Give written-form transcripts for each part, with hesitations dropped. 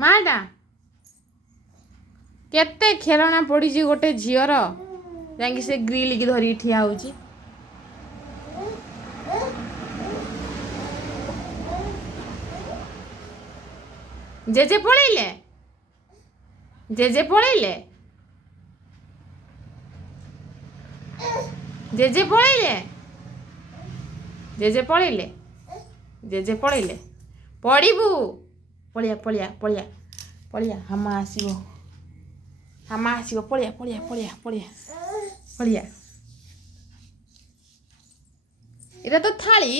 माटा केते खेलना पड़ी गोटे झीर जाकि से ग्रिल की धरिकी ठिया होची जेजे पळैले जेजे पळैले जेजे पळैले जेजे पळैले जेजे पळैले पड़बू पलिया पलिया पलिया पलिया हामा आसो पलिया पलिया पलिया पलिया पलिया एटा तो थाली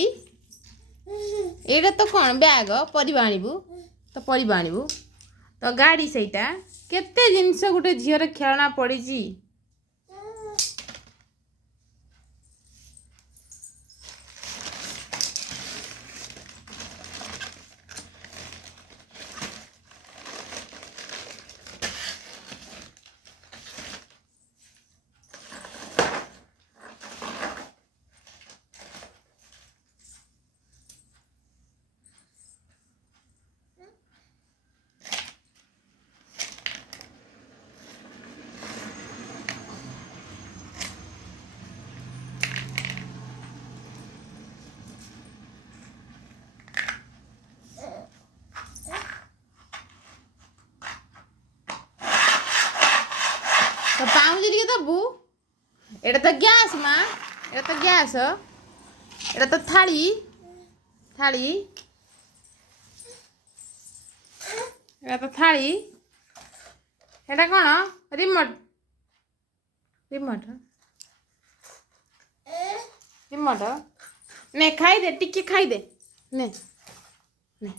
एटा तो कौन बैग परिबा आनिबू तो परिबा आनिबू तो गाड़ी सेटा केते जिनस गोटे झीर खेलना पड़ी तो पाऊँ जी दबू एटा तो गैस माँ एटा तो गैस एटा तो थाली थाली एटा तो थाली एटा कौन रिमोट रिमोट रिमोट ने खाई दे टिके खाई दे ने ने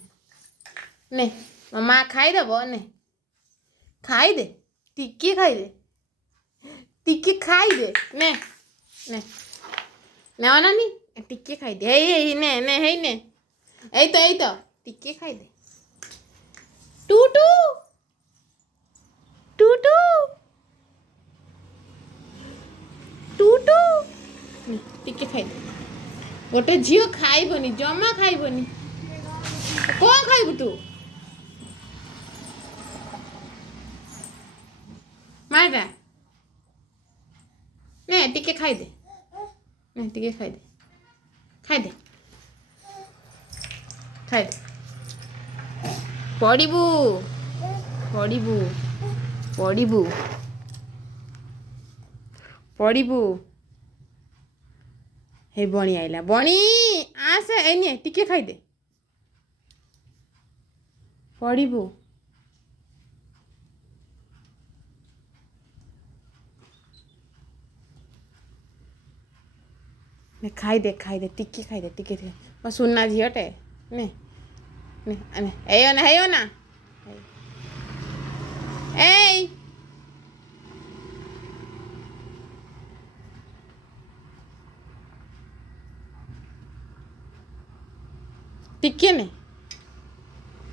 ने माँ खाई देबो ने खाई दे टिके खाई दे टिके खाई दे ने ने ने अनानी टिके खाई दे हे ने ने हे ने एई तो टिके खाई दे टूटू टूटू टूटू टिके खाई दे गोटे झील खाइबनी जमा खाइबनी कौन खाइबू तू माटा ने टिके खाई दे ने टिके खाई दे खाई दे खाई दे पड़बू पड़बू पड़बू पड़बू हे बणी आइला बणी आसे एने टिके खाई दे पड़बू ने खाई दे टिके खाई दे टिके थे मैं सुनना झीटे ने ने ने हेयो ना ए टिके ने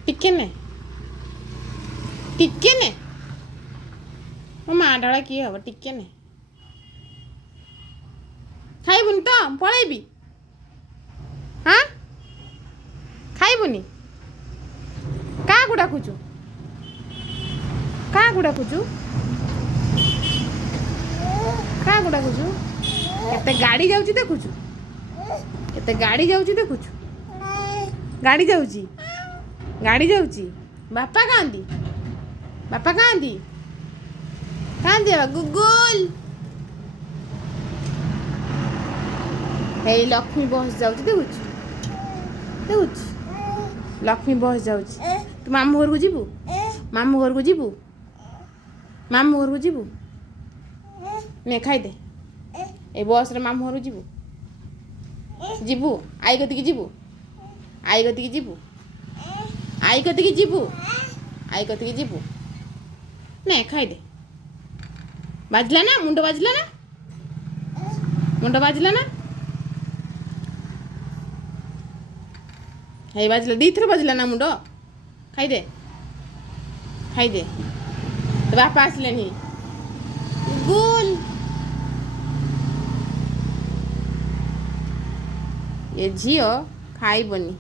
टिके ने टिके ने मो माँ डाला किए हम टिके ने खाइबुनि तो पलैबी हाँ खाइबुनि क्या गुड़ा खुचु क्या गुड़ा खुचु क्या गुड़ा खुचु केते गाड़ी जाउची देखुचु केते गाड़ी जाउची देखुचु गाड़ी जाउची गाड़ी जाउची बापा कांदी बापा कांदी कांदी गुगुल हे लक्ष्मी बस जाउची देखुचु देखुचु लक्ष्मी बस जाउची तू मामू घर को जीबू मामू घर को जीबू मामू घर को जीबू ने खाई दे ए बस रे मामू घर को जीबू जीबू आई कति की जीबू आई कति की जीबू आई कति की जीबू आई कति की जीबू ने खाई दे बाजला ना मुंड बाजला ना मुंड बाजला ना हे बाजला दी थर बाजला ना मुंड खाई दे तो बापा आसले नहीं गुल ये झील खाइबनी।